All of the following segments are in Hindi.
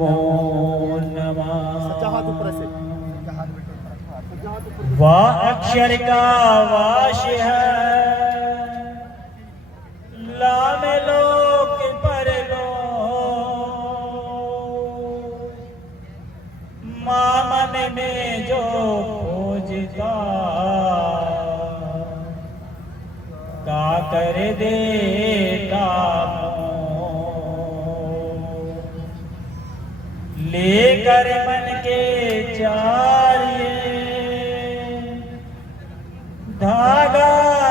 नमो नमः। वा अक्षर का वाश है, लाम लोक पर लो, मामन में जो खोजता का कर देता लेकर मन के चारिये धागा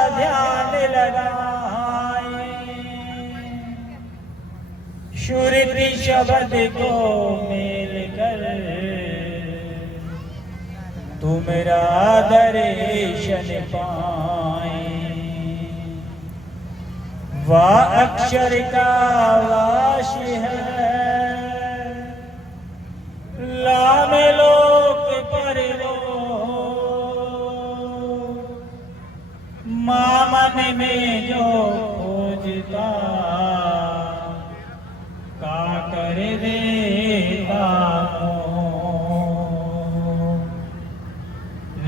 ध्यान लगाए, श्रुति शब्द को मेल कर तुमरा दर्शन पाए। वा अक्षर का वाश है, लाम लोक पर लो, मामन में जो खोजता का कर देता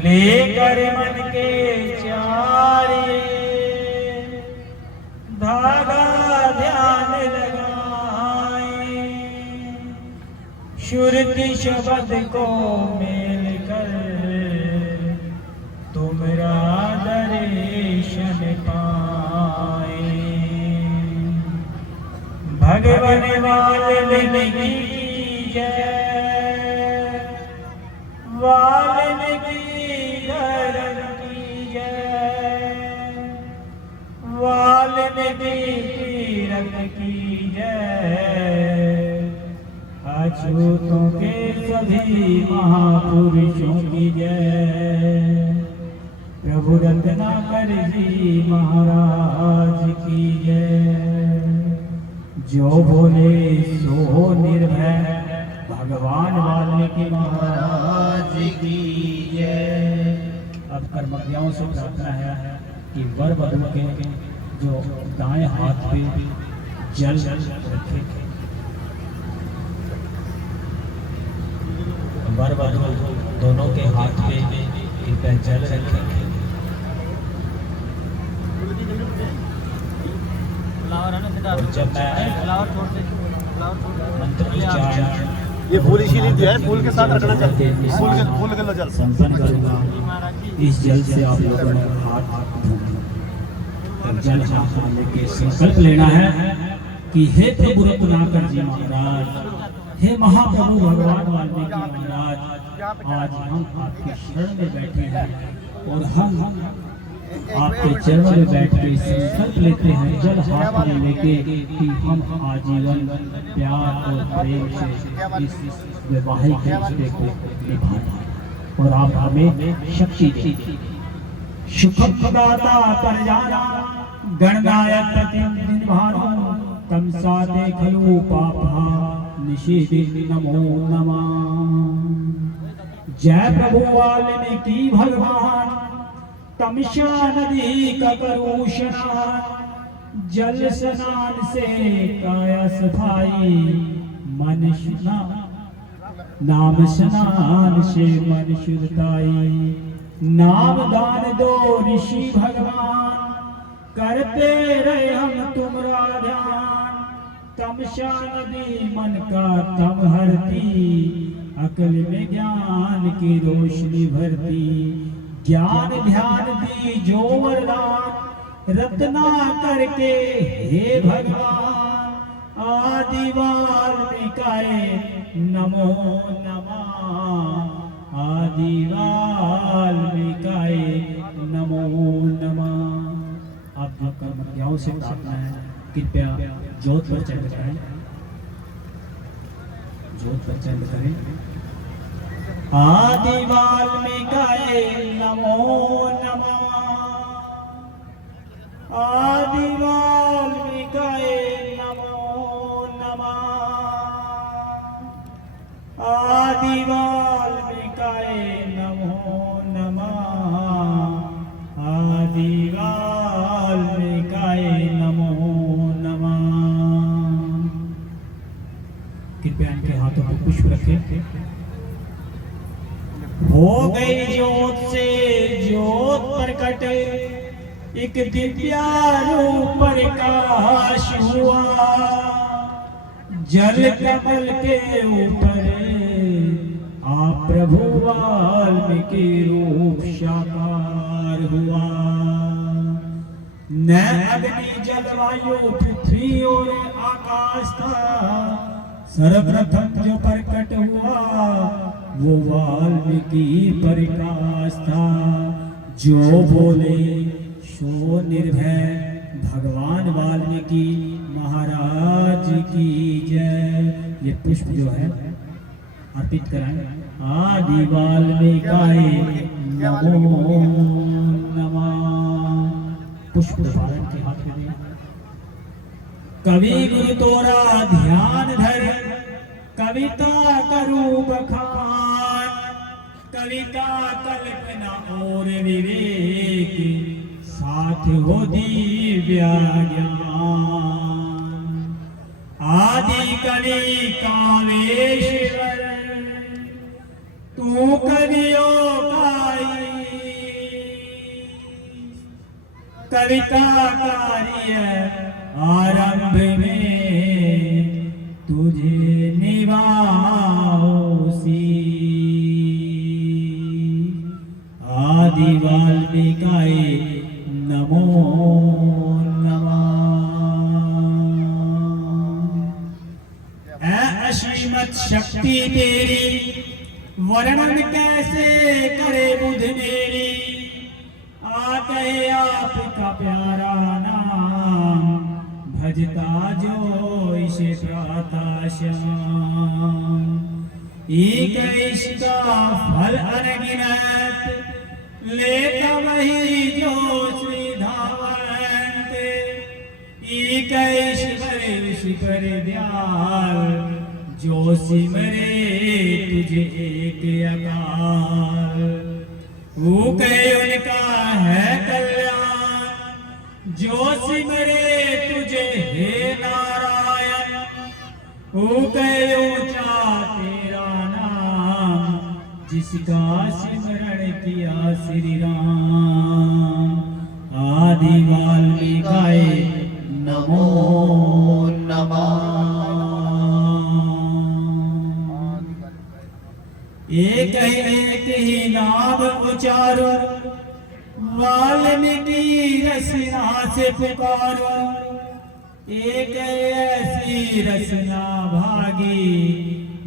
लेकर मन के चारिये धागा ध्यान लगाए, श्रुति शब्द को मेल कर तुमरा दर्शन पाए। भगवान वाल्मीकि की जय, वाल्मीकि धर्म की जय, वाल्मीकि तीरथ की जय, अछूतों के सभी महापुरुषों की जय, प्रभु रत्नाकर जी महाराज की जय। जो बोले सो निर्भय, भगवान वाल्मीकि महाराज की जय। अब कर्मज्ञों से प्रार्थना है कि वर वधू के जो दाएं हाथ पे जल रखे, वर वधू दोनों के हाथ पे कृपया जल रखें। और जब मैं मंत्र उच्चारण, ये फूल इसीलिए दिया है, फूल के साथ रखना चाहिए, फूल के जल संपन्न करूंगा, इस जल से आप लोगों ने हाथ और जल हाथ लेके संकल्प लेना है कि हे प्रभु रत्नाकर जी महाराज, हे महाप्रभु भगवान वाल्मीकि महाराज, आज हम आपके शरण में बैठे हैं और हम आपके चरणों में बैठ के संकल्प लेते हैं जल हाथ में लेके कि हम आजीवन प्यार और प्रेम से इस वैवाहिक रिश्ते को निभाना और आप हमें शक्ति दीजिए। सुखम प्रदाता परजाना गणनायक प्रतिदिन भानु, तम साते खलु पापा निषेधित नमो नमः। जय प्रभु वाल्मीकि भगवान, तमसा नदी का करो स्नान, जल स्नान से काया सफाई, मन स्नान नाम स्नान से मन शुद्धताई। नाम दान दो ऋषि भगवान, करते रहे हम तुमरा ध्यान। तमसा नदी मन का तम हरती, अकल में ज्ञान की रोशनी भरती। ज्ञान ध्यान दी जो वरदान, रत्ना करके हे भगवान। आदि वाल्मीकाय नमो नमः, आदि वाल्मीकाय नमो नमः। आप कर्मज्ञों से प्रार्थना है, कृपया ज्योत पर चंद करें, ज्योत पर चंद करें। आदि वाल्मीकाय नमो नमः, आदि वाल्मीकाय नमो नमः, आदि वाल्मीकाय नमो नमः, आदि वाल्मीकाय नमो नमः। कृपया इनके हाथों को गई ज्योत से ज्योत प्रकट, एक दिव्या रूप प्रकाश हुआ, जल कमल के ऊपर आप प्रभु वाल्मीकि रूप साकार हुआ। न अग्नि जल वायु पृथ्वी और आकाश था, सर्वप्रथम जो प्रकट हुआ वो वाल्मीकि प्रकाश था। जो बोले सो निर्भय, भगवान वाल्मीकि महाराज की जय। ये पुष्प जो है अर्पित कराएं। आदि वाल्मीकाय नमो नमः। पुष्प धारण के हाथ में। कवि गुरु तोरा ध्यान धर, कविता करूं बखान, कविता कल्पना और विवेक, साथ हो दिव्या ज्ञान। आदि कवि कामेश्वर, तू कवियों काई, कविता कार्य आरंभ में तुझे निभाओसी। आदि वाल्मीकाय नमो नमः। असीमत शक्ति तेरी, वर्णन कैसे करे बुध मेरी। आ गए आपका प्यारा नाम, भजता जो इसे प्रातः श्याम। एक इसका फल अनगिनत, लेता वही जो श्री धावंत। एक ईश्वर शिखर दयाल, जो सिमरे तुझे एक अकाल। वो कहे उनका है कल्याण, जो सिमरे तुझे हे नारायण। वो कहे ऊंचा तेरा नाम, जिसका सिमरण किया श्री राम। आदि वाल्मीकाय नमो नमः। एक ही नाम उचारो, वाल्मीकि रचना से पुकारो। एक ऐसी रचना भागी,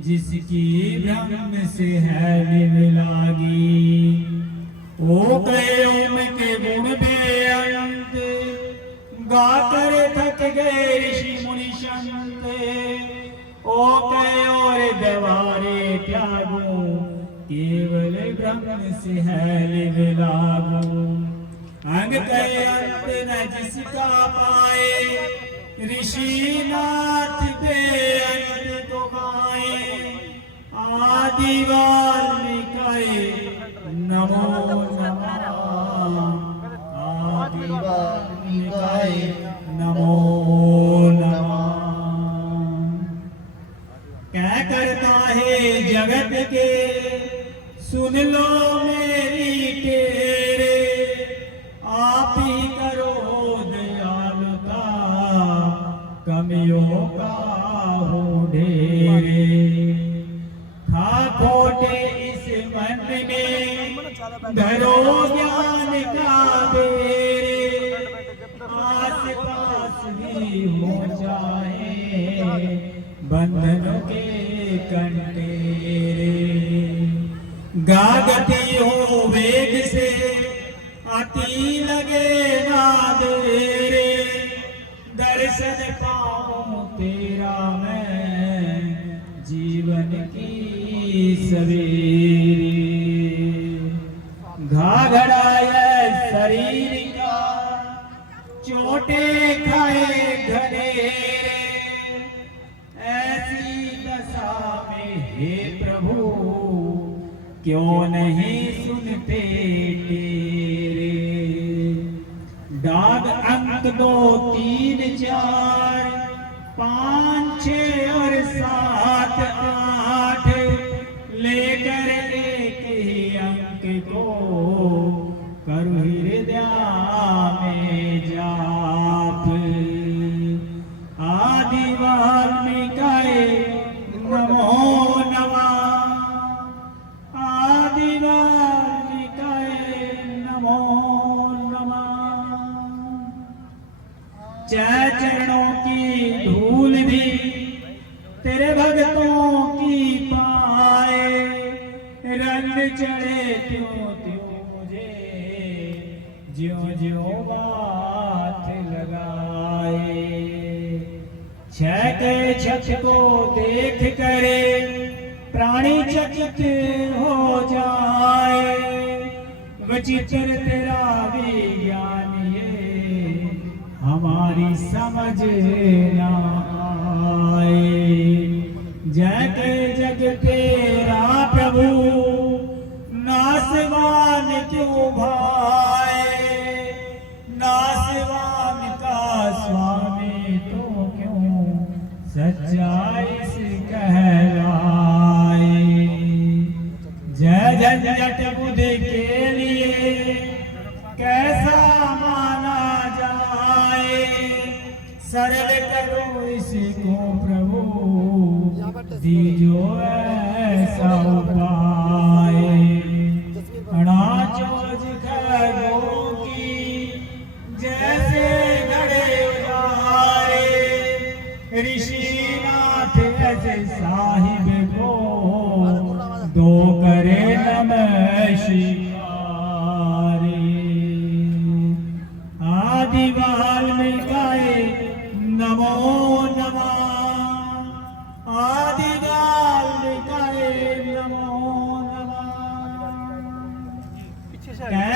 जिसकी ब्रह्म से है लिव लागी। ओ कहे उनके गुण बेअंत, गाकर थक गए ऋषि मुनि संत। ओ कहे और व्यवहारे त्यागो, केवल ब्रह्म से है लिव लागो। अंग कहे अंत न जिसका पाए, ऋषि नाथ बेअंत तो गाए। आदि वाल्मीकाय नमो नमः। आदि वाल्मीकाय नमो नमः। क्या करता है जगत के, सुन लो मेरी तेरे। आप ही करो दयालुता, कमियों का हो ढेरे। था खोटे इस मन में, धरो ज्ञान का बेरे। आस पास भी हो जाए, बंधनों के कंटेरे। गागती हो वेग से, आती लगे ना देरे। दर्शन पाऊं तेरा मैं, जीवन की सवेरे। घाघराया शरीर का, चोटे खाए घनेरे। ऐसी दशा में हे प्रभु, क्यों नहीं सुनते तेरे। डाग अंक 2 3 4 5 6 और 7 8, लेकर एक ही अंक करु हृदय में जाप। आदि वाल्मीकाय नमो नमः। आदि वाल्मीकाय नमो नमः। चरणों की धूल भी तेरे भक्तों की पाए, रंग चढ़े त्यों त्यों मुझे ज्यों ज्यों बात लगाए। छह के छत को देख करे प्राणी चकित हो जाए, विचित्र तेरा विज्ञान ये हमारी समझ ना आए। जय के जग तेरा प्रभु नासवान क्यों भाए, नासवान का स्वामी तो क्यों सच्चाई से कहलाए। जय झंझट बुद्धि के लिए कैसा माना जाए, सरल करो इसको प्रभु दीजो ऐसा उपाय। अनाचोज खरगों की जैसे घड़े उजारे, ऋषिनाथ ऐसे साहिब को दो करे नमस्कार। आदि वाल्मीकाय नमो नमः। आदि वाल्मीकाय नमो नमः।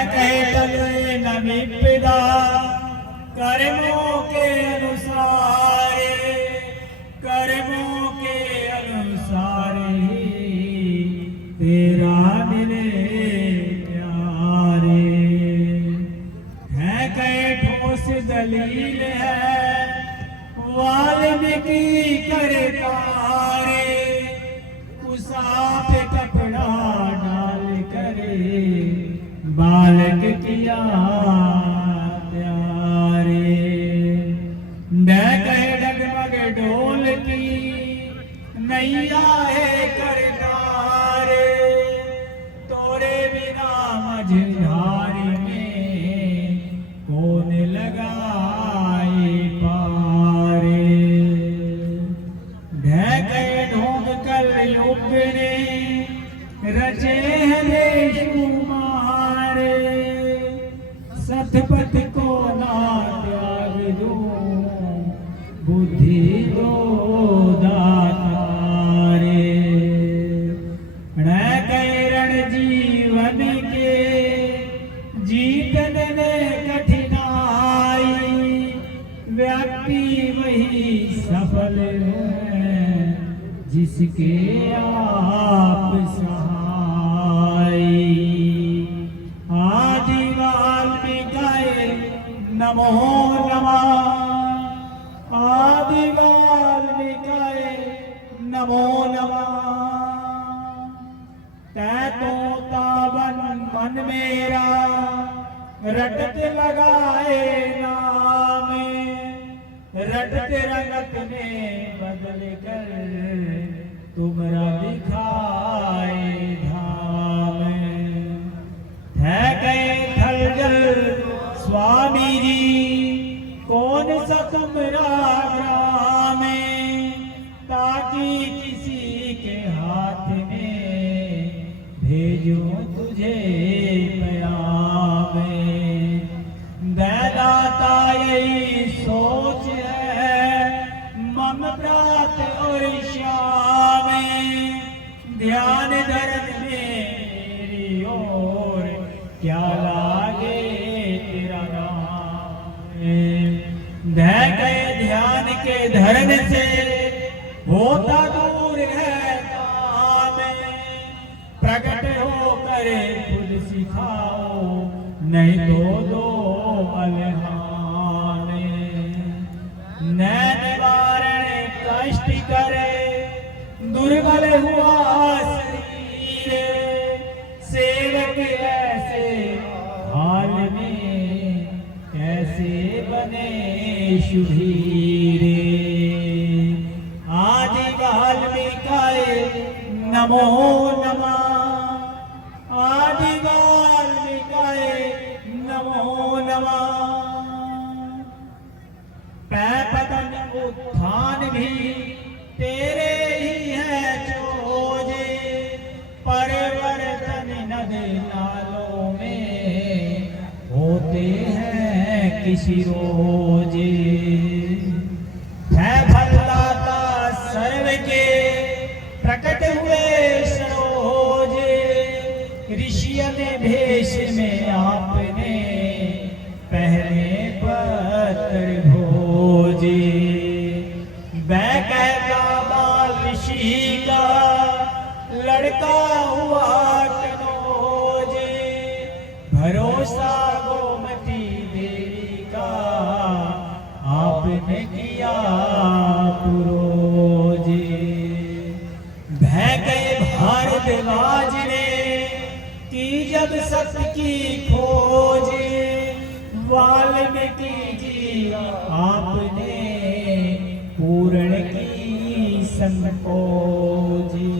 कहे तले न विपदा कर्मों के अनुसार, कर्मों के अनुसार ही तेरा मिले प्यारे। है कहे ठोस दलील है वाल्मीकि करतारे, उसा पे कपड़ा डाल करे बालक किया प्यारे। कहे डगमग ढोल की नैया है करतारे, तोरे बिना मझधार में कौन लगाए पारे। गए ढोंग कल युग ने रचे हैं शुमारे, सतपथ को ना त्याग दूं बुद्धि दो दातारे। गए रण जीवन के जीतने कठिनाई, व्यक्ति वही सफल है जिसके आप सहाय। आदि वाल्मीकाय नमो नमः। आदि वाल्मीकाय नमो नमः। तै तो तावन मन मेरा रटत लगाए नाम, रटत रंगत में बदल कर तुमरा दिखाए धाम। है गए थल जल स्वामी जी कौन सा तुमरा ग्राम, ताकि किसी के हाथ में भेजो तुझे प्याम। दाता यही सोच है मम प्रात और श्याम, ध्यान धरन में मेरी ओर क्या लागे तेरा नाम। गए ध्यान के धरन से होता दूर है काम, प्रकट होकर खुद सिखाओ नहीं तो दो अलहाने। नैन निवारण कष्ट करे दुर्बल हुआ शरीर, सेवक ऐसे हाल गणेश धीरे आदि वाल्मीकाय नमो नमः आदि वाल्मीकाय नमो नमः। पैपतन उत्थान भी तेरे ही है चोजे परिवर्तन नद नालों में होते हैं किसी रोजे। है भल्लाता सर्व के प्रकट हुए सरोजे ऋषियों ने भेष में आपने पहले पत्र भोजे। बैकहता बाल ऋषि का लड़का हुआ कनौजे भरोसा गोमती देवी का आपने किया पुरोजे। भय गए भारद्वाज ने की जब सत्य की खोजे वाल्मीकि जी आपने पूर्ण की संकोजी।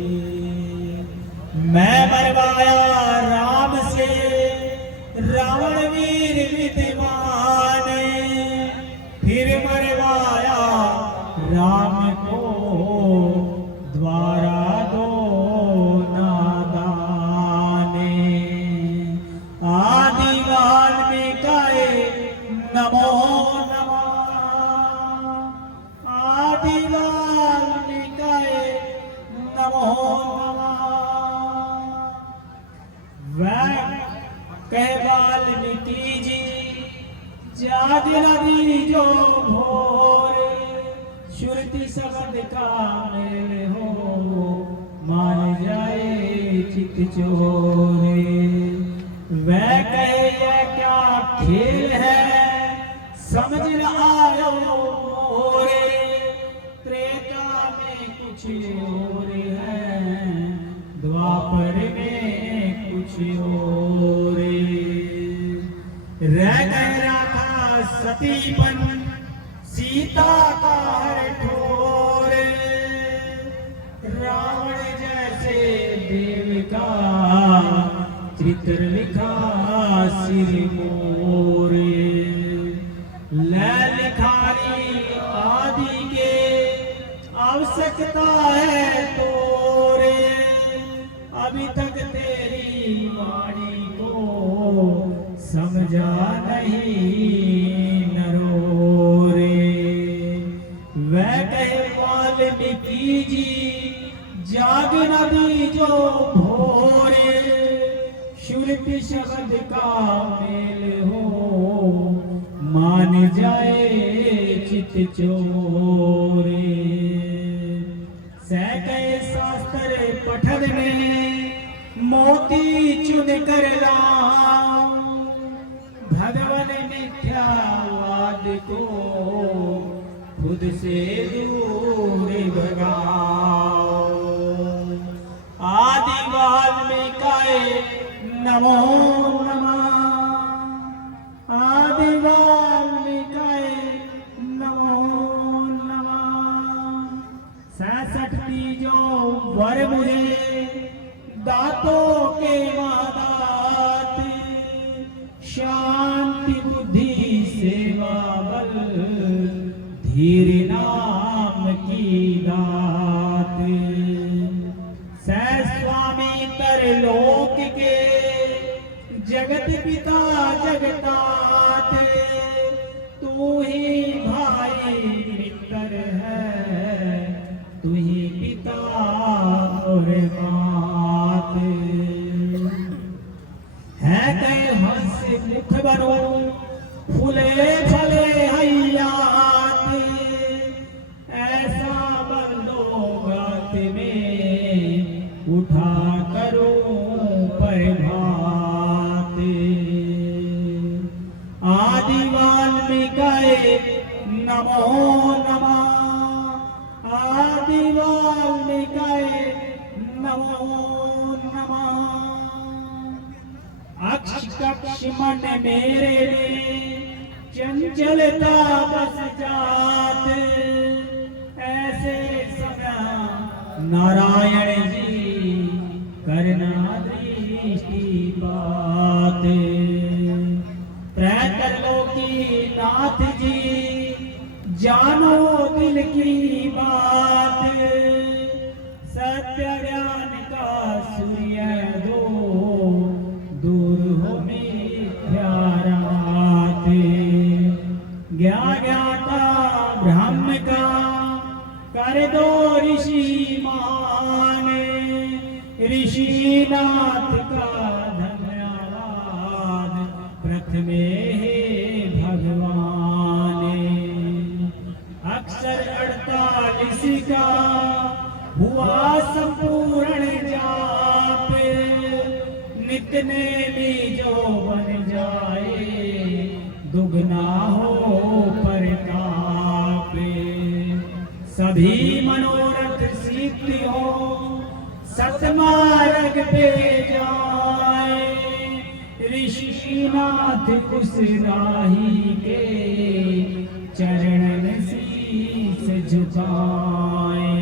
मैं मरवाया राम से रावण वीर विद्वान फिर मरवाया राम को द्वारा दो नादाने। आदि वाल्मीकाय नमो नमः आदि वाल्मीकाय नमो नमः। वह कह वाल्मीकि जी जाग नदी जो भोर श्रुति शब्द का मेल हो मान जाए चित चोरे। वह कहे यह क्या खेल है समझ न आयो मोरे त्रेता में कुछ और है द्वापर में कुछ और। रह गया था सतीपन सीता का हर ठोर रावण जैसे देव का चित्र लिखा सिर मोरे। लिखारी आदि के आवश्यकता है तोरे अभी तक तेरी वाणी को समझा नहीं नरोरे। वह कहे वाल्मीकि जी जाग नदी जो भोरे श्रुति शब्द का मेल हो मान जाए चित चोरे। सैकड़े शास्त्र पठन में मोती चुन कर लाऊं भगवान मिथ्यावाद को खुद से दूर भगाओ। आदि वाल्मीकाय नमो नमः आदि वाल्मीकाय नमो नमः। 66 तीजों वर मुझे दातों के मादात शांति बुद्धि सेवा बल धीर नाम की दात। स्वामी तरलोक के जगत पिता जगतात तू ही भाई मित्र है तू ही पिता और मात है। कई हंस मुख बनो फूले फले हयात ऐसा बंदोबस्त में उठा करो प्रभात। आदि वाल्मीकाय नमो नमः आदि वाल्मीकाय नमो नमः। अक्ष कक्ष मन मेरे में चंचल चलता बस जात ऐसे समय नारायण जी करना दृष्टिपात। त्रैलोकी नाथ जी जानो दिल की बात, सत्य ज्ञान का सूर्य दो दूर हो मिथ्या रात। ज्ञाता ब्रह्म का कर दो ऋषि मान, ऋषिनाथ का धन्यवाद प्रथमे भगवान। अक्षर 48 का हुआ संपूर्ण जाप, नित्य भी जो बन जाए दुगना हो परताप। सभी मनोरथ सिद्ध हो सतमार्ग पे जाए, ऋषिनाथ उस राही के चरण शीस झुकाए।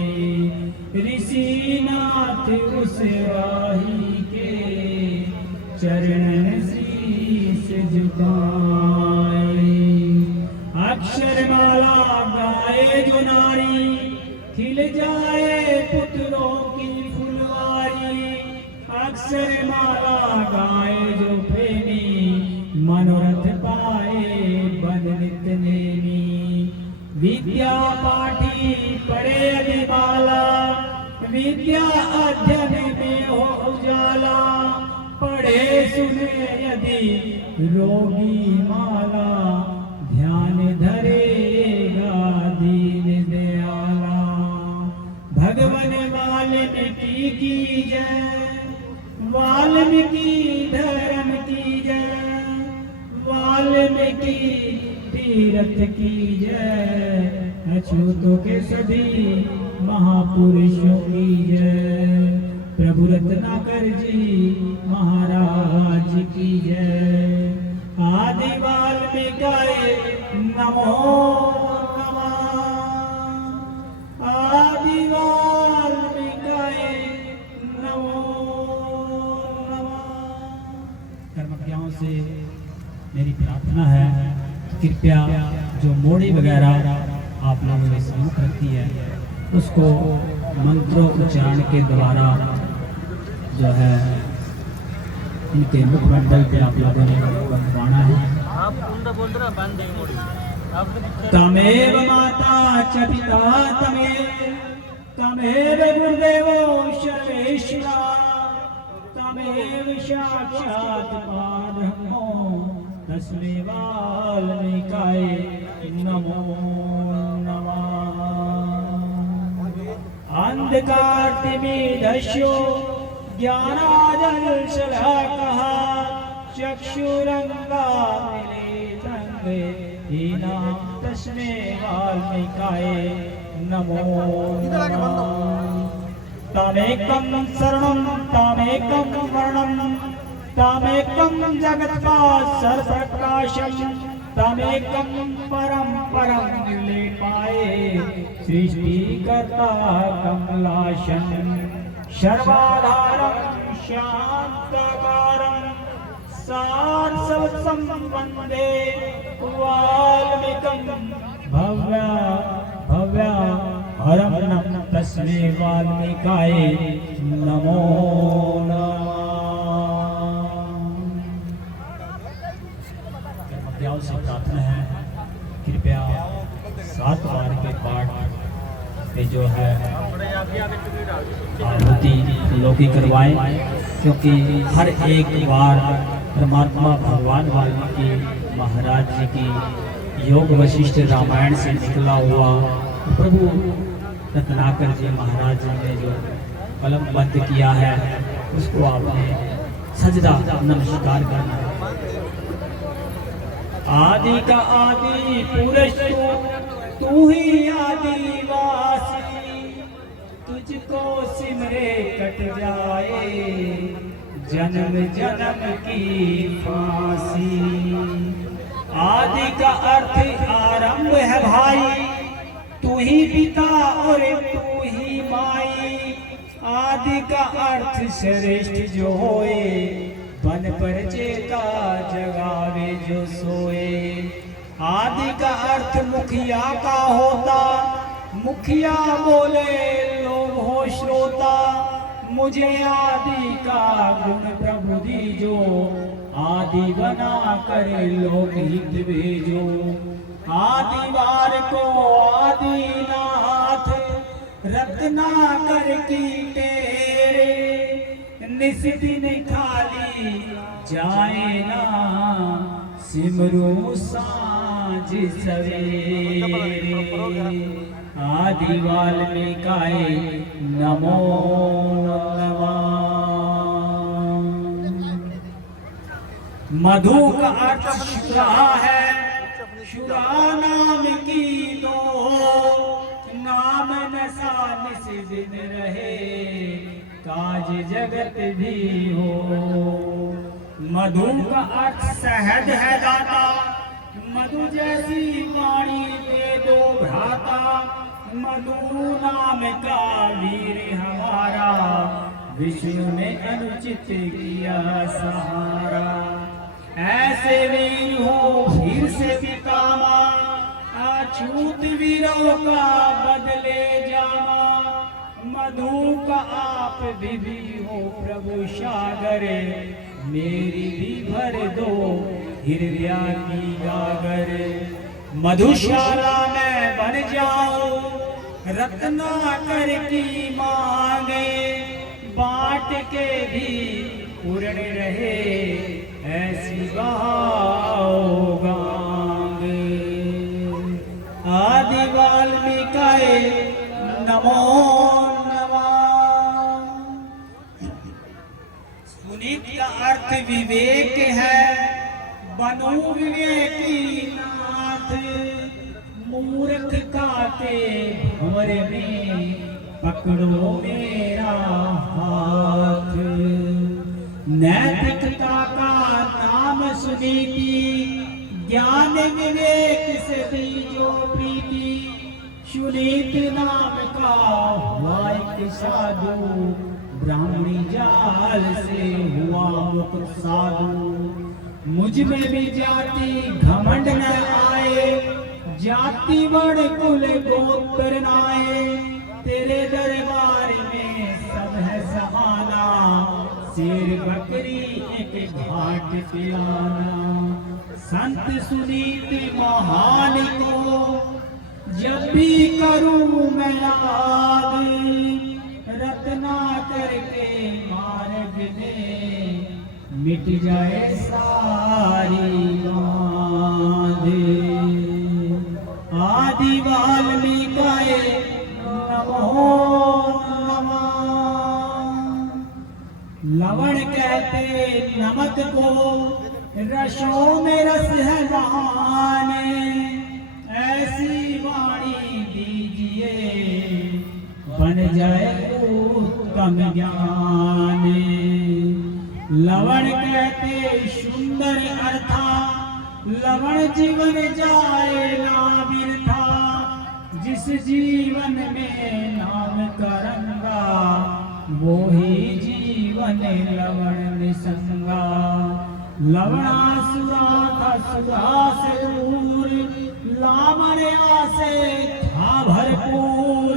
ऋषिनाथ उस राही के चरण शीस झुकाए। अक्षरमाला गाए जो नारी खिल जाए पुत्रों की फुलवारी। अक्षरमाला गाए जो प्रेमी मनोरथ पाए बन नित्य नेमी। विद्या पाठी पढ़े अधिमाला, विद्या अध्ययन में हो उजाला। पढ़े सुने यदि रोगी माला, ध्यान धरेगा दीन दयाला। भगवन वाल्मीकि की जय, वाल्मीकि धर्म की जय, वाल्मीकि तीरथ की जय। अछूतों के सभी महापुरुषों की जय। प्रभु रत्नाकर जी महाराज की जय। आदि वाल्मीकाय नमो नमः, आदि वाल्मीकाय नमो नमः। कर्मज्ञाओं से मेरी प्रार्थना है, कृपया जो मोड़ी वगैरह आप लोगों ने सम्मुख रखी है उसको मंत्रों उच्चारण के द्वारा जो है इनके मुखमंडल पे आप लोगों ने बंधवाना है। तमेव माता च पिता तमेव गुरुदेवो सर्वेश्वरा, तमेव साक्षात् परब्रह्मो तस्मै वाल्मीकाय नमो नमः। अंधकारतिमिरस्य ज्ञानाञ्जनशलाकः चक्षुरन्मिलितं येन तस्मै वाल्मीकाय नमो नमः। तमेकं शरणं तमेकं वर्णं तमेकं जगत्प्रकाशं तमेकं परं निर्लेपाय सृष्टिकर्ता कमलाशं। सर्वाधारं शान्तकारं सारस्वतं वन्दे वाल्मीकं भव्याहरं तस्मै वाल्मीकाय नमो नमः। कर्मज्ञाओं से प्रार्थना है, कृपया 7 बार के पाठ पे जो है आहुति लोकी करवाएं, क्योंकि हर एक बार परमात्मा भगवान वाल्मीकि महाराज जी की योग वशिष्ठ रामायण से निकला हुआ प्रभु रत्नाकर जी महाराज जी ने जो कलम बंद किया है उसको आपने सजदा नमस्कार करना है। आदि का आदि पुरुष तू ही आदिवासी, तुझको सिमरे कट जाए जन्म जन्म की फांसी। आदि का अर्थ आरंभ है भाई, तू ही पिता और तू ही माई। आदि का अर्थ श्रेष्ठ जो होए, बन पर चेता जगावे जो सोए। आदि का अर्थ मुखिया का होता, मुखिया बोले लोग हो श्रोता। मुझे आदि का गुण प्रभु दीजो, आदि बना कर लोक हित भेजो। आदिवार को आदिनाथ, रत्ना कर की तेरे। निस दिन खाली जाए ना, सिमरू साँझ सवेरे। आदि वाल्मीकाय नमो नमः। मधु का अर्थ शुरा है, शुरा नाम की दो। नाम नशा निस दिन रहे, काज जगत भी हो। मधु का अर्थ शहद है दाता, मधु जैसी वाणी दे दो भ्राता। मधु नाम का वीर हमारा, विष्णु ने अनुचित किया सहारा। ऐसे वीर हो वीर से भी कामा, अछूत वीरों का बदले जामा। मधु का आप भी हो प्रभु सागर, मेरी भी भर दो हृदय की गागर। मधुशाला में बन जाओ, रत्नाकर की मांगे। बाट के भी पूर्ण रहे, ऐसी गाओ गांगे। आदि वाल्मीकाय नमो नमः। सुनीत का अर्थ विवेक है, बनो विवेकी नाथ। मूर्ख काते भंवर में, पकड़ो मेरा हाथ। नैतिकता का नाम सुनीति, ज्ञान विवेक से दीजो प्रीति। सुनीत नाम का हुआ एक साधु, ब्राह्मणी जाल से हुआ मुक्त साधु। मुझ में भी जाति घमंड न आए, जाति वर्ण कुल गोत्र न आए। तेरे दरबार में सब है सहाना, शेर बकरी एक घाट पे आना। संत सुनीत महान को जब भी करूं मैं याद, रत्ना करके मार्ग में मिट जाए सारी बाध। आदि वाल्मीकाय नमो नमः। लवण कहते नमक को, रसों में रस है महान। ऐसी वाणी दीजिए, बन जाए उत्तम ज्ञान। लवण कहते सुंदर अर्था, लवण जीवन जाए ना बिरथा। जिस जीवन में नाम करंगा, वो ही जीवन लवण निसंगा। लवणासुरा था सुरा से दूर, लामण्या से था भरपूर।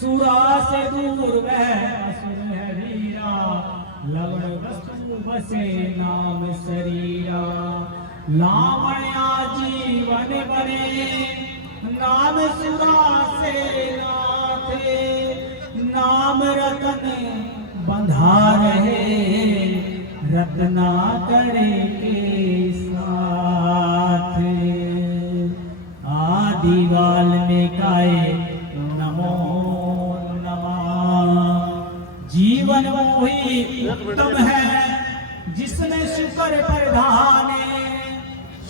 सुरा से दूर वह असुर है वीरा, लवण वस्तु बसे नाम शरीरा। लामण्या जीवन बने, नाम सुरा से नाथे। नाम रतन बंधा रहे, रत्ना करे के साथ। आदि वाल्मीकाय नमो नमः। जीवन वही उत्तम है, जिसने शुक्र प्रधाने।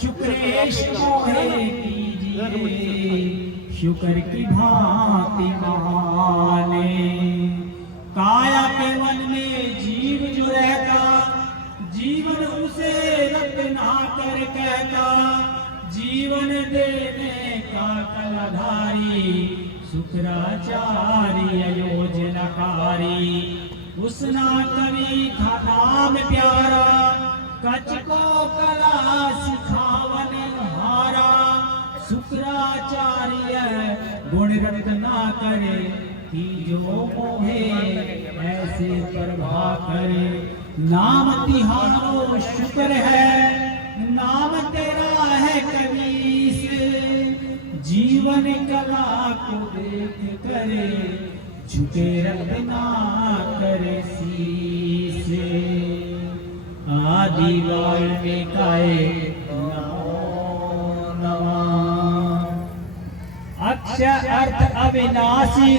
शुक्रेश मोहे कीजिए, शुक्र की भांति माने। काया के वन में जीव जो रहता, जीवन उसे रत्ना कर कहता, जीवन देने का कलाधारी, शुक्राचार्य योजनकारी। उसना कवि था नाम प्यारा, कच को कला सिखावन हारा। शुक्राचार्य गुण रत्ना करे, कि जो मोहे ऐसे प्रभा करे। नाम तिहारो शुक्र है, नाम तेरा है कबीस। जीवन कला को देख करे, झुके रखना करे शीस। आदि वाल्मीकाय नमो नमः। अक्षय अर्थ अविनाशी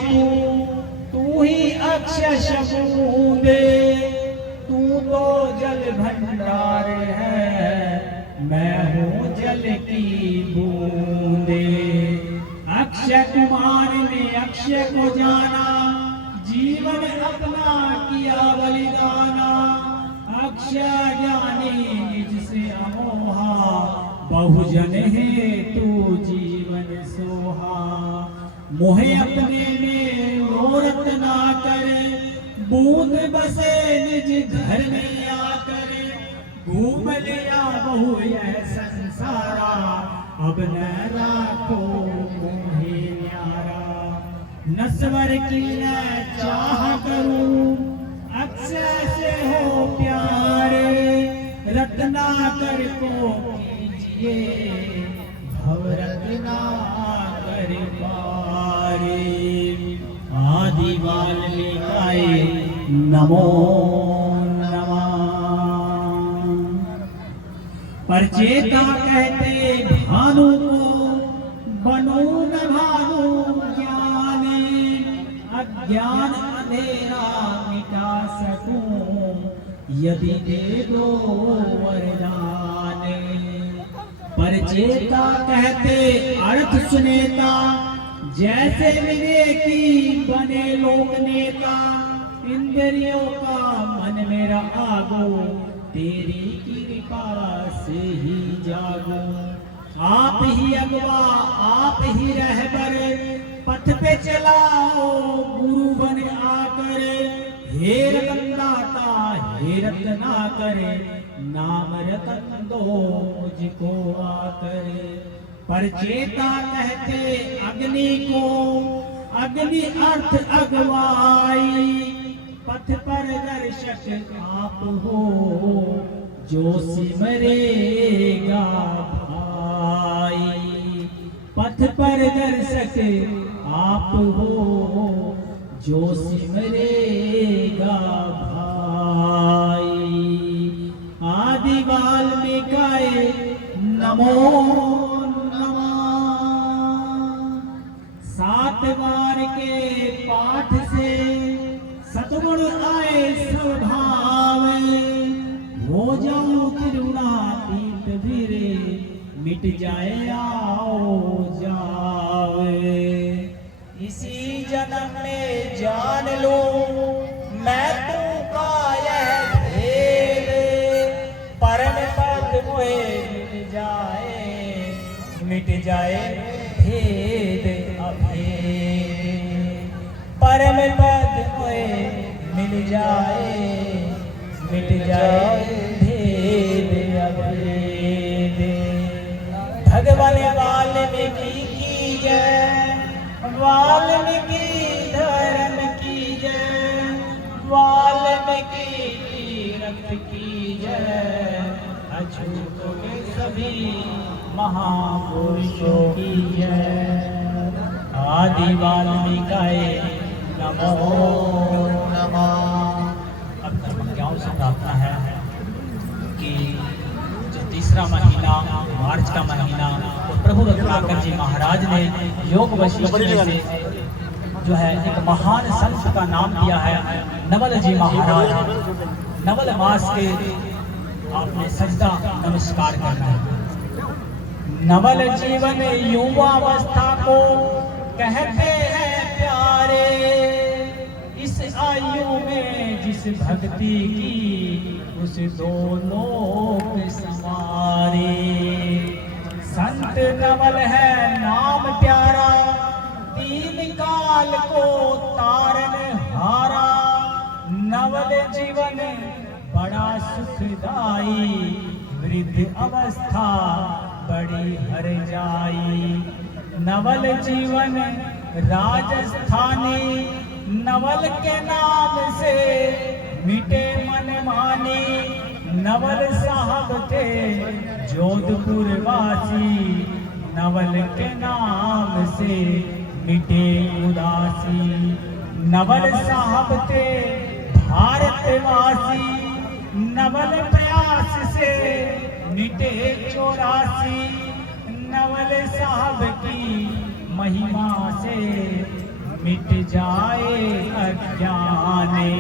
तू ही अक्षय शबूद। तू तो जल भंडार है, मैं हूँ जल की बूंदे। अक्षय कुमार ने अक्षय को जाना, जीवन अपना किया बलिदाना। अक्षय जाने निज से अमोहा, बहुजन है तू जीवन सोहा। मोहे अपने में मूरत ना करे, बूंद बसे निज घर में आकर। घूम लिया बहु यह संसारा, अब न राखो मोहे न्यारा। नस्वर की न चाह करूं, अक्षय से हो प्यारे। रत्ना कर को कीजिए, भव रत्ना कर पारे। आदि वाल्मीकाय नमो नमः। परचेता कहते भानु को, बनो न भानु ज्ञाने। अज्ञान अंधेरा मिटा सकूं, यदि दे दो वरदान। परचेता कहते अर्थ सुनेता, जैसे विवेकी बने लोक नेता। इंद्रियों का मन मेरा आगो, तेरी कृपा से ही जागो। आप ही अगवा आप ही रहबर, पथ पे चलाओ गुरु बन आकर। हे रतन दाता हे रत्ना करे, नाम रतन दो मुझको आकर। परचेता कहते अग्नि को, अग्नि अर्थ अगवाई। पथ पर दर्शक आप हो, जो सिमरेगा भाई। पथ पर दर्शक आप हो, जो सिमरेगा भाई। आदि वाल्मीकाय नमो नमः। 7 बार के पाठ से सतगुण आए स्वभाव। हो जाऊं तिरुणातीत वीरे, मिट जाए आओ जावे। इसी जन्म में जान लो, मैं तू का यह भेद। परम पद मोहे मिट जाए भेद अभेद। परम पद मोहे मिल जाए, मिट जाए भेद अभेद। भगवान वाल्मीकि की जय, वाल्मीकि धर्म की जय, वाल्मीकि तीर्थ की जय। अछूतों के सभी महापुरुषों की जय। आदि वाल्मीकाय नमो नमः। अब धर्मज्ञाओं से प्रार्थना है कि जो तीसरा महीना मार्च का महीना, तो प्रभु रत्नाकर जी महाराज ने योग वशिष्ठ से जो है एक महान संत का नाम दिया है, नवल जी महाराज। नवल मास के आपने सजदा नमस्कार करना है। नवल जीवन युवावस्था को कहते हैं प्यारे। इस आयु में जिस भक्ति की उस दो लोक समारे। संत नवल है नाम प्यारा, दीन काल को तारन हारा। नवल जीवन बड़ा सुखदाई, वृद्ध अवस्था बड़ी हर जाई। नवल जीवन राजस्थानी, नवल के नाम से मिटे मन मानी। नवल साहब थे जोधपुर वासी, नवल के नाम से मिटे उदासी। नवल साहब थे भारतवासी, नवल प्रयास से मिटे 84। नवल साहब की महिमा से मिट जाए अज्ञाने।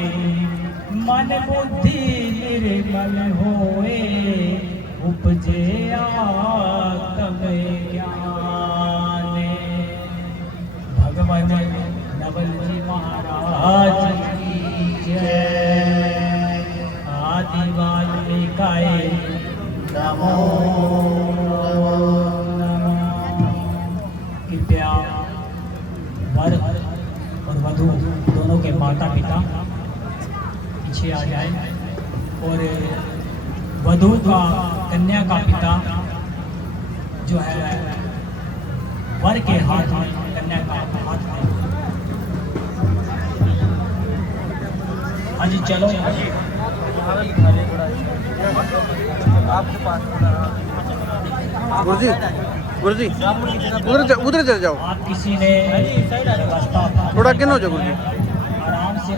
मन बुद्धि निर्मल होए, उपजे आत्म ज्ञाने। भगवान नवल जी महाराज की जय। आदि वाल्मीकाय नमो नमः। कृपया वर और वधू दोनों के माता पिता पीछे आ जाए और वधू का कन्या का पिता जो है वर के हाथ में, कन्या का हाथ में। हाँ जी चलो गुरुजी गुरुजी उधर चले जाओ। आप किसी ने रास्ता थोड़ा किन हो जाओ गुरुजी। आराम से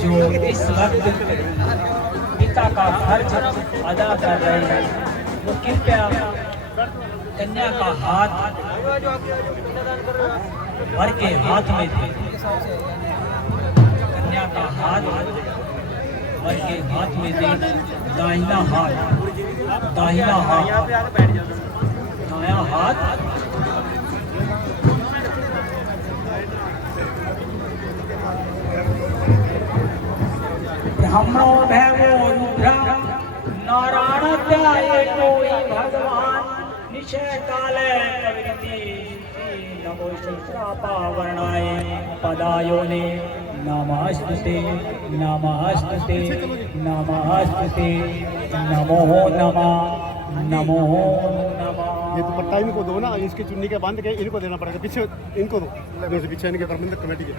जो इस वक्त पिता का फर्ज अदा कर रहे हैं, वो कृपया कन्या का हाथ वर के हाथ में दे। कन्या का हाथ वर के हाथ में दे। दाहिना हाथ, दाहिना हाथ, दायां हाथ ब्रह्मो भैवो रुद्रा, नारायण ध्याये कोई भगवान। निशय काले प्रवृत्ति, नमो श्रीपावर्णाय पदायो ने। नमस्ते नमस्ते नमस्ते, नमो नमः नमो नमः। ये तो पट्टा इनको दो ना, इसकी चुन्नी के बांध के इनको देना पड़ेगा। पीछे इनको दो, पीछे इनके प्रबंधक कमेटी के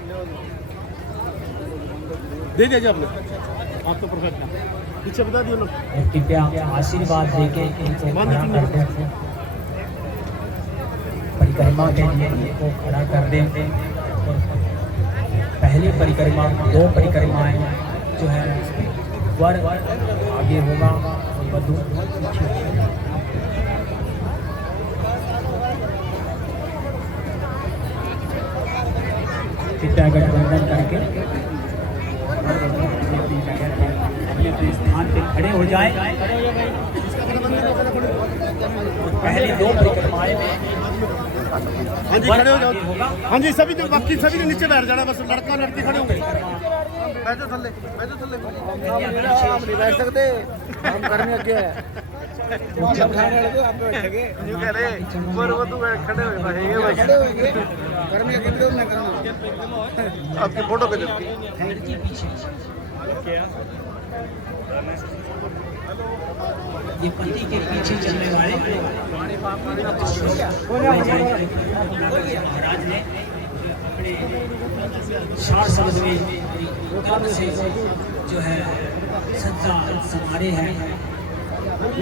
दे दीजिए आपने। आप तो परफेक्ट है, पीछे बता दियो ना। कृपया आशीर्वाद देके इनको खड़ा कर दें, परिक्रमा के लिए इनको खड़ा कर दें। पहली परिक्रमा, 2 परिक्रमाएं जो है वर आगे होगा और वधू पीछे। कृपया गठबंधन करके अपने स्थान पे खड़े हो जाएं। पहली 2 परिक्रमाएं में हाँ जी खड़े हो जाओ। हाँ जी सभी जो बाकी सभी ने नीचे बैठ जाना, बस लड़का लड़की खड़े होंगे। बैठो थल्ले, बैठो थल्ले। हम नहीं बैठ सकते, हम घर में अगे है। जब खाने वाले तो आप बैठेंगे। न्यू कह रहे पर वो तो खड़े हुए रहेंगे भाई, खड़े होंगे घर में अगे तो ना करना। आपकी फोटो पे ये पति के पीछे चलने वाले महाराज ने अपने शार शब्द में कर्म से जो है सज्जा संवारे हैं,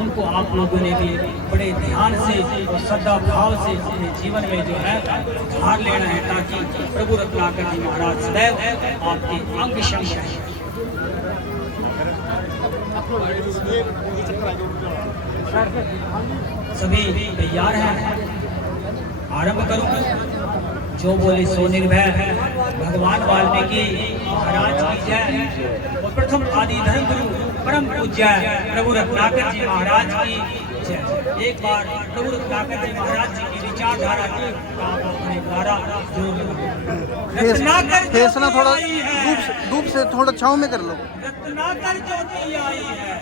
उनको आप लोगों ने भी बड़े ध्यान से और श्रद्धा भाव से अपने जीवन में जो है धार लेना है, ताकि प्रभु रत्नाकर जी महाराज सदैव आपके अंग संग रहे। सभी तैयार हैं, आरंभ करूंगा। जो बोले सो निर्भय, भगवान वाल्मीकि महाराज की जय। और प्रथम आदि धर्म गुरु परम पूज्य प्रभु रत्नाकर जी महाराज की है। एक बार प्रभु रत्नाकर जी महाराज जी की विचारधारा की अपने द्वारा रत्नाकर फेस ना थोड़ा आई है, धूप से थोड़ा छांव में कर लो। रत्नाकर ज्योति आई है।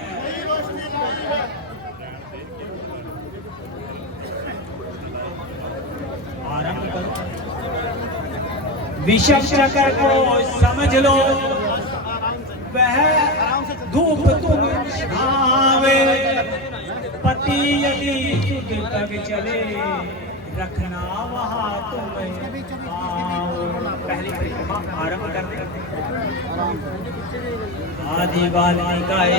आरंभ करो। विषम चक्र को समझ लो, वह धूप तुम छावे, पति यदि सुध तक चले, रखना वहाँ तुम पहली परिक्रमा आरंभ करते। आदि वाल्मीकाय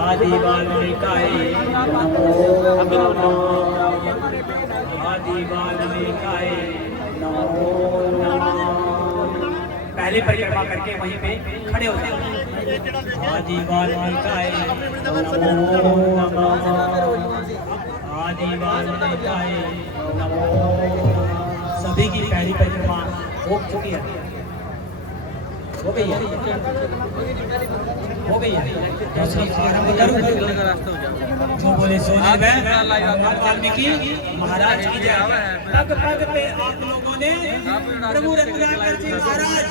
आदि वाल्मीकाय आदि वाल्मीकाय नमो नमः। पहले परिक्रमा करके वहीं पे खड़े हो जाए। आदि वाल्मीकाय नमो नमः। आदि वाल्मीकाय नमो। सभी की पहली परिक्रमा हो चुकी है, हो गई है, हो गई है। दूसरी आरंभ करूं। जो बोले सोने में वाल्मीकि महाराज की जय। पग पग पे आप लोगों ने प्रभु रत्नाकर जी महाराज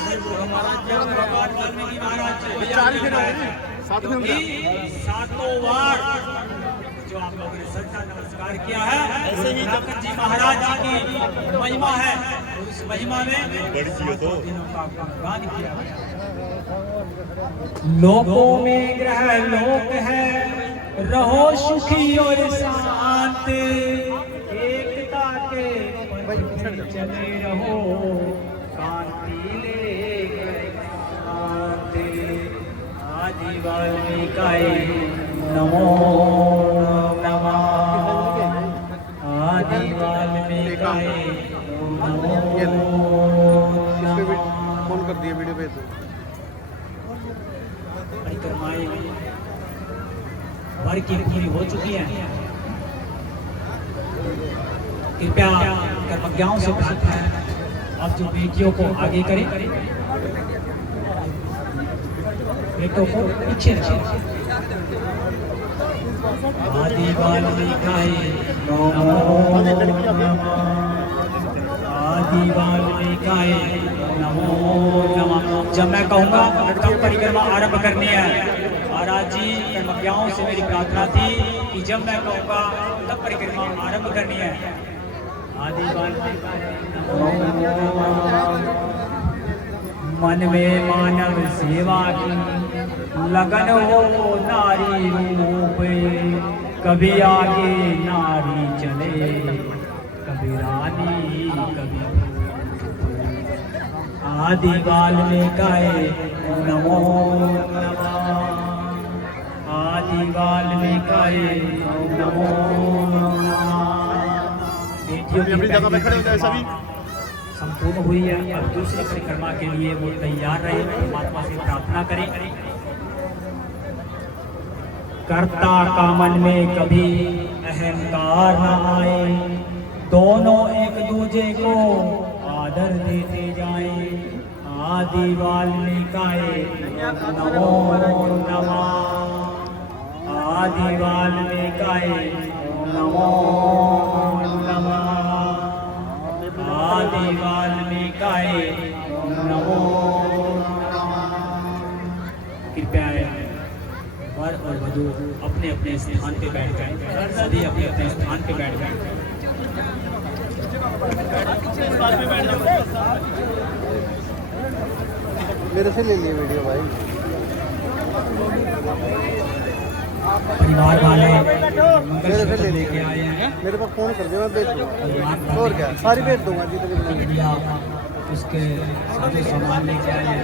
भगवान वाल्मीकि महाराज सातों बार जो आप लोगों ने श्रद्धा नमस्कार किया है, रत्नाकर जी महाराज जी की महिमा है। उस महिमा में दिनों का गुणगान किया। लोकों में ग्रह लोक है, रहो सुखी और शांत, एकता के चले रहो, कांति लेकर शांत। आदि वाल्मीकाय नमो नमः। आदि वाल्मीकाय नमो नमः। फोन कर दिया, वीडियो भेज दो। परिक्रमाएं भर की पूरी हो चुकी है। कृपया कर्मज्ञाओं से प्रार्थना है, अब जो बेटियों को आगे करें, बेटों को पीछे रखें। आदि वाल्मीकाय नमो नमः। आदि वाल्मीकाय नमो नमः। जब मैं कहूँगा तब परिक्रमा आरंभ करनी है। महाराज जी कर्मज्ञाओं से मेरी प्रार्थना थी कि जब मैं कहूँगा तब परिक्रमा आरंभ करनी है। आदि वाल्मीकाय नमो नमः। मन में मानव सेवा की लगन हो नारी रूप, कभी आगे नारी चले, कभी रानी कभी। आदि वाल्मीकाय नमो नमः। आदि वाल्मीकाय नमो नमः। बेटियों की जगह पे खड़े हो जाए सभी। संपूर्ण हुई है। अब दूसरी परिक्रमा के लिए वो तैयार रहे। परमात्मा से प्रार्थना करें, कर्ता का मन में कभी अहंकार न आए, दोनों एक दूजे को आदर देते जाएं। आदि वाल्मीकाय नमो नमः। आदि वाल्मीकाय नमो नमः। आदि वाल्मीकाय नमो नमः। कृपया वर और वधू अपने अपने स्थान पे बैठ जाएं। सभी अपने अपने स्थान पे बैठ जाएं। मेरे से ले लिए वीडियो भाई। परिवार वाले मेरे से ले लेके आए हैं। मेरे पास फोन कर दे, मैं भेज दूंगा। और क्या, सारी भेज दूंगा जितने भी। उसके सारे सामान लेके आए हैं।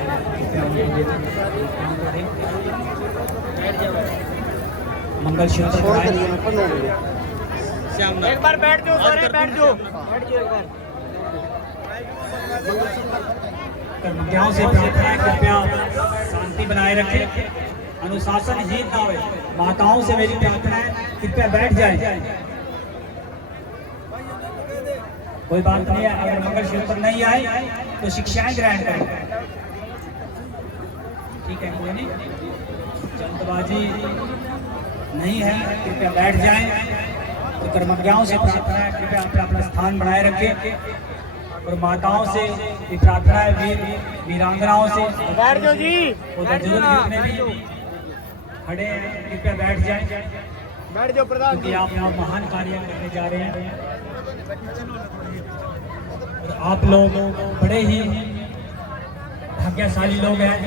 मंगल सूत्र फोन करिए, मैं पढ़ लूँगा। एक बार बैठ जाओ, सारे बैठ जाओ। कर्मज्ञाओं से प्रार्थना है, कृपया शांति बनाए रखें, अनुशासन हीन ना होए। माताओं से मेरी प्रार्थना है, कृपया बैठ जाएं। कोई बात नहीं है, अगर मंगल सूत्र नहीं आए तो शिक्षाएं ग्रहण करें। ठीक है, कोई नहीं, जल्दबाजी नहीं है कृपया बैठ जाएं। और कर्मज्ञाओं से प्रार्थना है कृपया अपना अपना स्थान बनाए रखें। और माताओं से भी प्रार्थना है, वीरांगनाओं से बैठ जाओ जी, और बुजुर्ग जितने भी खड़े हैं कृपया बैठ जाएं, बैठ जाओ प्रधान क्योंकि आप यहाँ महान कार्य करने जा रहे हैं। और आप लोग बड़े ही भाग्यशाली लोग हैं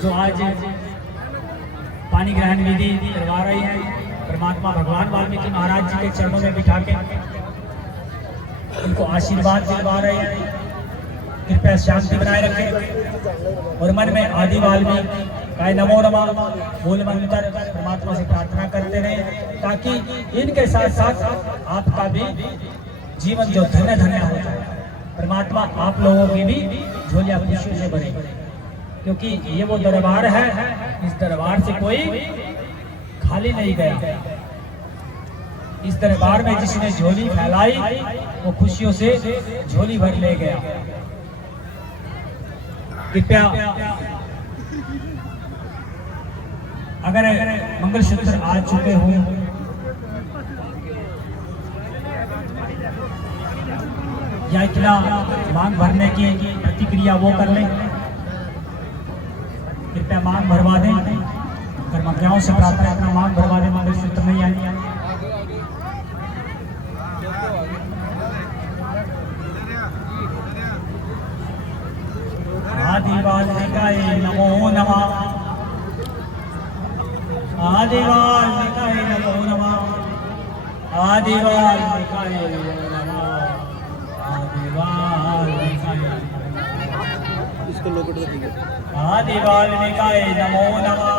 जो आज पानी ग्रहण विधि करवा रहे हैं। परमात्मा भगवान वाल्मीकि महाराज जी के चरणों में बिठा के उनको आशीर्वाद दिलवा रहे हैं। कृपया शांति बनाए रखें और मन में आदि वाल्मीकि काय नमो नमः मूल मंत्र परमात्मा से प्रार्थना करते रहे, ताकि इनके साथ साथ आपका भी जीवन जो धन्य धन्य हो जाए। परमात्मा आप लोगों की भी झोलियां खुशियों से भरे, क्योंकि ये वो दरबार है, इस दरबार से कोई खाली नहीं गया। इस दरबार में जिसने झोली फैलाई वो खुशियों से झोली भर ले गया। कृपया अगर मंगलसूत्र आ चुके हों या इतना मांग भरने की प्रतिक्रिया वो कर लें, कृपया मांग भरवा दें। कर्मज्ञाओं से प्रार्थना अपना मांग भरवा दें, मंगलसूत्र नहीं आई। आदिवासिकाय नमो नमः, आदिवासिकाय नमो नमः, आदिवासिकाय नमो नमः, आदिवासिकाय इसको लोकेट कर दीजिए। आदिवासिकाय नमो नमः।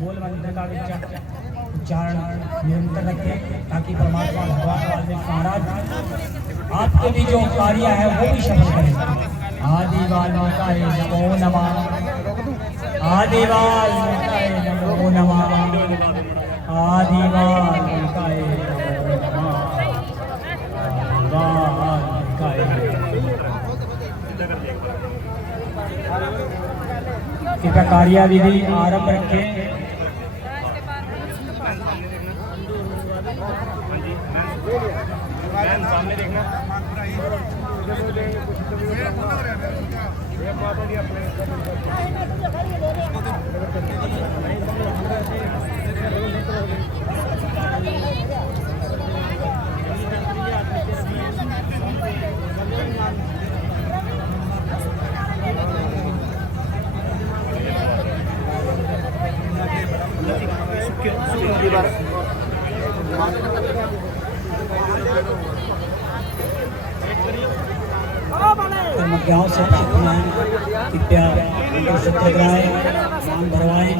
मूल मंत्र का उच्चारण निरंतर रखें, ताकि परमात्मा भगवान वाल्मीकि महाराज आपके भी जो कार्य है वो भी सफल करें। आदिवासिकाय नमो नमः, आदिवासिकाय नमो नमः, आदिवासिकाय नमो नमः, आदिवासिकाय। कृपया कार्याविधि आरंभ रखें। सामने देखना कर्मज्ञाओं से प्रार्थना है कृपया मंगलसूत्र कराएं, मांग भरवाएं,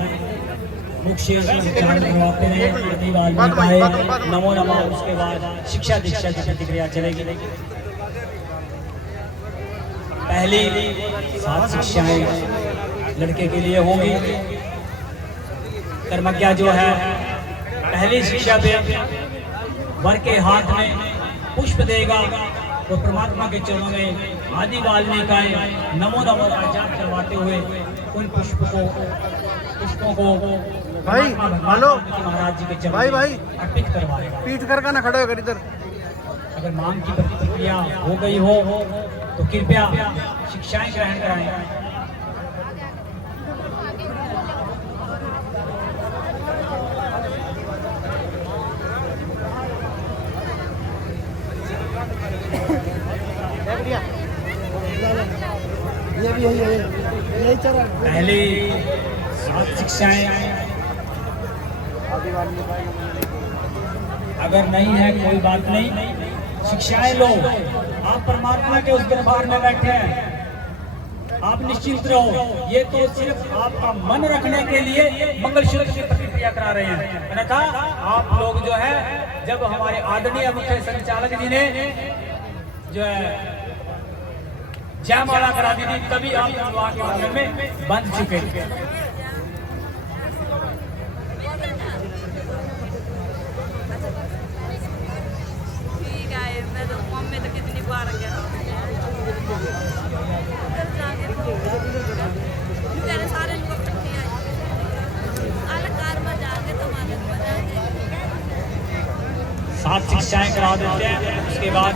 मुख्य उच्चारण करवाते रहे। आदिवासिकाय नमो नमः, उसके बाद शिक्षा दीक्षा की प्रतिक्रिया चलेगी। पहली 7 शिक्षाएं लड़के के लिए होंगी। कर्मज्ञा जो है पहली शिक्षा पे वर के हाथ में पुष्प देगा, तो परमात्मा के चरणों में आदि वाल्मीकाय नमो नमो का जाप करवाते हुए उन पुष्पों को भाई हेलो महाराज जी के चरणों भाई में अर्पित करवाएगा। पीठ करके ना खड़े होकर इधर। अगर मांग की प्रतिक्रिया हो गई हो तो कृपया शिक्षाएं ग्रहण कराएं। ये भी यही चल रहा है। पहली 7 शिक्षाएं अगर नहीं है कोई बात नहीं, शिक्षाएं लो। आप परमात्मा के उस दरबार में बैठे हैं, आप निश्चिंत रहो। ये तो सिर्फ आपका मन रखने के लिए मंगलसूत्र की प्रतिक्रिया करा रहे हैं। अन्यथा आप लोग जो है, जब हमारे आदरणीय मुख्य संचालक जी ने जो है जयमाला करा दी थी, तभी आप विवाह के बंधन में बंध चुके थे। ठीक है, मैं तो फॉर्म में तो कितनी बार गया सारे लोग इकट्ठे आए अलग कार में जा 8 शिक्षाएं करा देते हैं, उसके बाद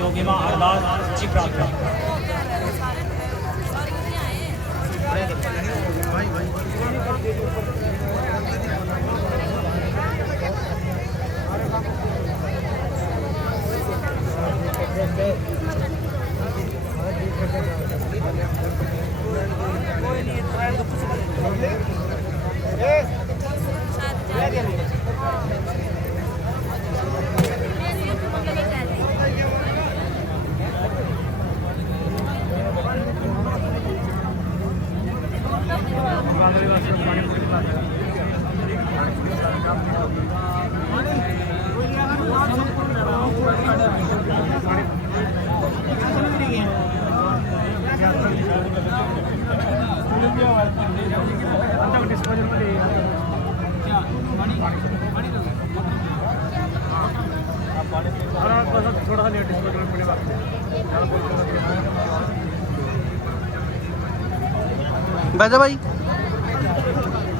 योगी माँ अरदास सच्ची प्राप्त करते हैं। थोड़ा सा लेट पड़ेगा। बैठा भाई,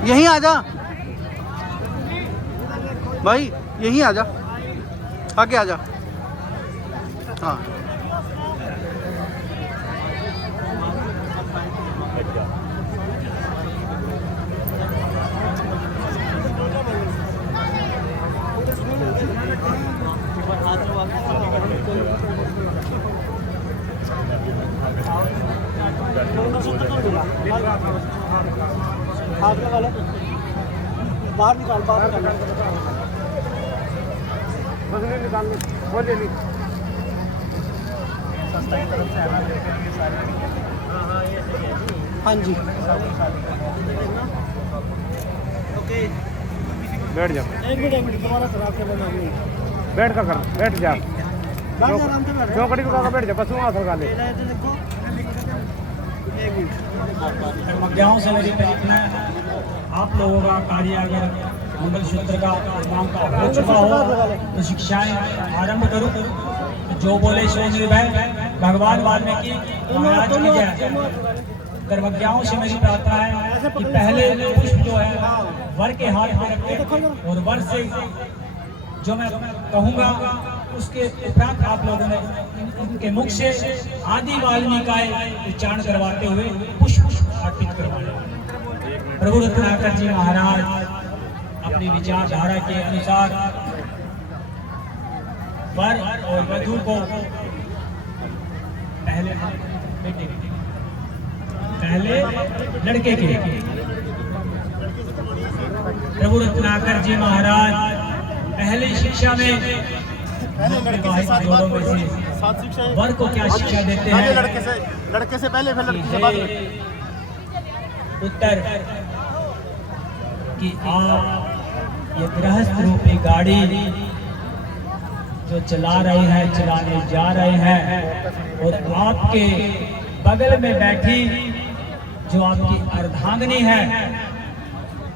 यहीं आ जा भाई, यहीं आ जा, आगे आ जा। हाँ बाहर निकाल, बाहर निकाल, बोले नहीं। हाँ जी, बैठ जा। एक मिनट दोबारा खराब कर लेना। बैठ कर बैठ जा, चौकड़ी को बैठ जा, बस वहाँ लगा ले। मध्याओं से मेरी प्रार्थना है, आप लोगों का कार्य अगर मंगलसूत्र का नाम का हो चुका हो तो शिक्षाएं आरंभ करूं। जो बोले सो निर्भय, भगवान वाल्मीकि महाराज की जय। कर्मज्ञाओं से मेरी प्रार्थना है कि पहले पुष्प जो है वर के हाथ में रखें और वर से जो मैं कहूँगा उसके उपरांत आप लोगों ने उनके मुख से आदि वाल्मीकाय उच्चारण करवाते हुए पुष्प अर्पित करवाए। प्रभु रत्नाकर जी महाराज अपनी विचारधारा के अनुसार वर और वधू को पहले लड़के के प्रभु रत्नाकर जी महाराज पहली शिक्षा में जोड़ों में से वर को क्या शिक्षा देते हैं? लड़के से पहले फिर लड़की से बाद उत्तर कि आप ये गृहस्थ रूपी गाड़ी जो चला रहे हैं, चलाने जा रहे हैं और आपके बगल में बैठी जो आपकी अर्धांगिनी है,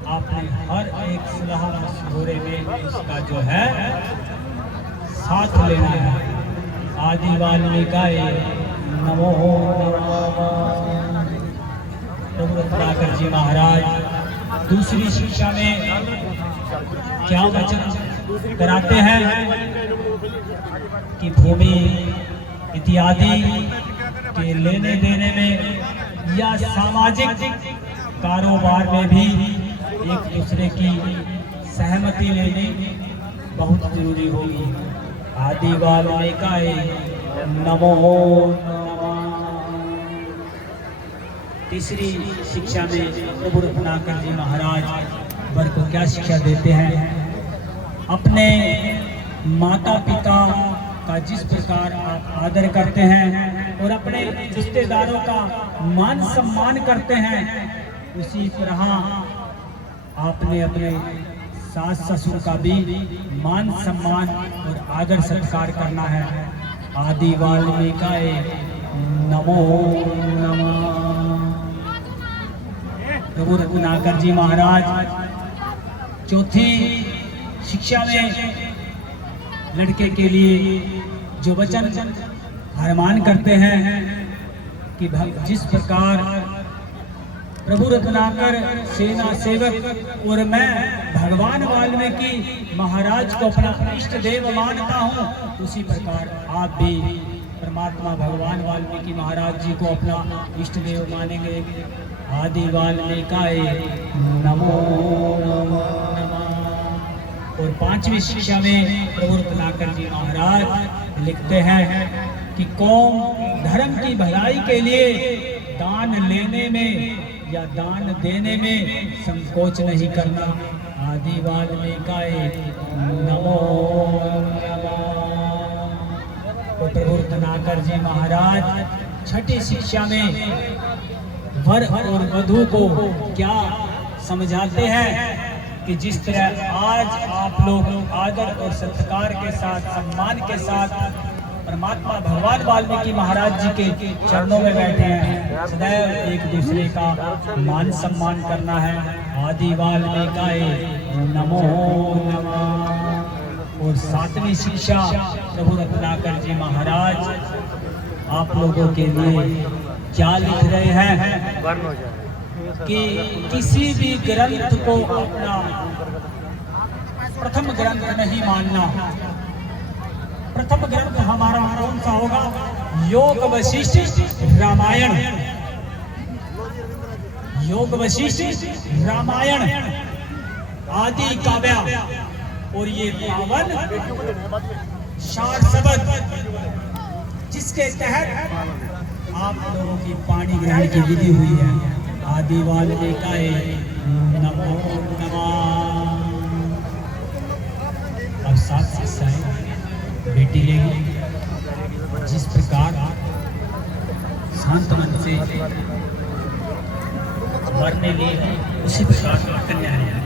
आपने हर एक सलाह मशवरे में इसका जो है साथ लेना है। आदि वाल्मीकाय नमो प्रभु रत्नाकर जी महाराज दूसरी शिक्षा में क्या वचन कराते हैं कि भूमि इत्यादि के लेने देने में या सामाजिक कारोबार में भी एक दूसरे की सहमति लेनी बहुत जरूरी होगी। आदि वाल्मीकाय नमो नमः। तीसरी शिक्षा में प्रभु रत्नाकर जी महाराज वर को क्या शिक्षा देते हैं? अपने माता पिता का जिस प्रकार आप आदर करते हैं और अपने रिश्तेदारों का मान सम्मान करते हैं, उसी तरह आपने अपने सास ससुर का भी मान सम्मान और आदर सत्कार करना है। आदि वाल्मीकाय नमो नमः। प्रभु रत्नाकर जी महाराज चौथी शिक्षा में लड़के के लिए जो वचन फरमान करते हैं कि जिस प्रकार प्रभु रत्नाकर सेना सेवक और मैं भगवान वाल्मीकि वाल्मीकि महाराज को अपना इष्ट देव मानता हूँ, उसी प्रकार आप भी परमात्मा भगवान वाल्मीकि महाराज जी को अपना इष्ट देव मानेंगे। आदि वाल्मीकाय नमो नमः। और 5वीं शिक्षा में प्रभु रत्नाकर जी महाराज लिखते हैं कि कौम धर्म की भलाई के लिए दान लेने में या दान देने में संकोच नहीं करना। आदि वाल्मीकाय नमो नमः। तो प्रभु रत्नाकर जी महाराज 6ठी शिक्षा में वर और वधू को क्या समझाते हैं कि जिस तरह आज आप लोग आदर और सत्कार के साथ, सम्मान के साथ परमात्मा भगवान वाल्मीकि महाराज जी के चरणों में बैठे हैं, सदैव एक दूसरे का मान सम्मान करना है। आदि वाल्मीकाय नमो नमः। और 7वीं शिक्षा प्रभु रत्नाकर जी महाराज आप लोगों के लिए क्या लिख रहे हैं कि किसी भी ग्रंथ को अपना प्रथम ग्रंथ नहीं मानना। प्रथम ग्रंथ हमारा कौन सा होगा? योग वशिष्ठ रामायण। योग वशिष्ठ रामायण आदि काव्य। और ये पावन शार शब्द जिसके तहत आप लोगों की पानी ग्रहण की विधि हुई है। आदि वाल्मीकाय नमो नमः। अब 7 शिक्षाएं बेटी लेगी। जिस प्रकार शांत मन से वरने ली उसी प्रकार कन्या है।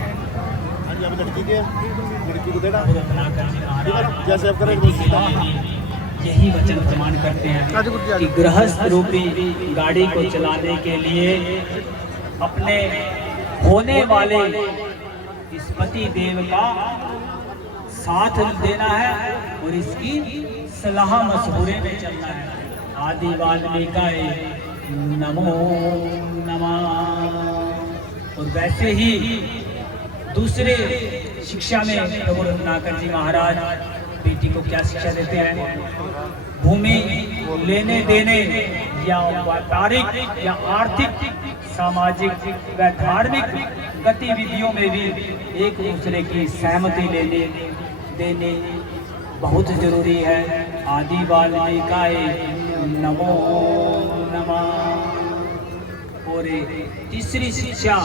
जैसे आप करेंगे यही वचन प्रमाण करते हैं कि गृहस्थ रूपी गाड़ी को चलाने के लिए अपने होने वाले इस पति देव का साथ देना है और इसकी सलाह मशवरे में चलना है। आदि वाल्मीकाय नमो नमः। और वैसे ही दूसरे शिक्षा में प्रभु रत्नाकर जी महाराज बेटी को क्या शिक्षा देते हैं? भूमि लेने देने या व्यापारिक या आर्थिक, सामाजिक व धार्मिक गतिविधियों में भी एक दूसरे की सहमति लेने देने बहुत जरूरी है। आदि वाल्मीकाय नमो नमः। और तीसरी शिक्षा